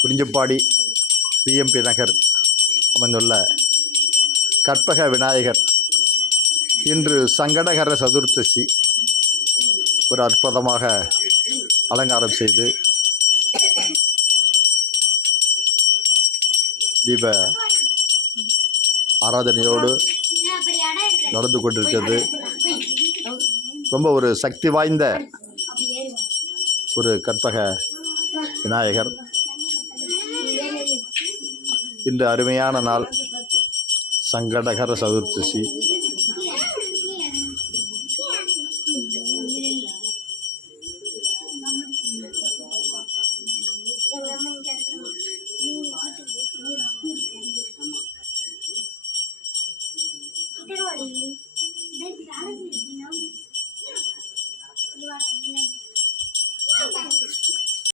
Kurinjipadi BMP நகர் அமைந்துள்ள கற்பக விநாயகர் இன்று சங்கடகர சதுர்த்தசி ஒரு அற்புதமாக அலங்காரம் செய்து தீப ஆராதனையோடு நடந்து கொண்டிருக்கிறது. ரொம்ப ஒரு சக்தி வாய்ந்த ஒரு கற்பக விநாயகர். இன்று அருமையான நாள், சங்கடகர சதுர்த்தசி.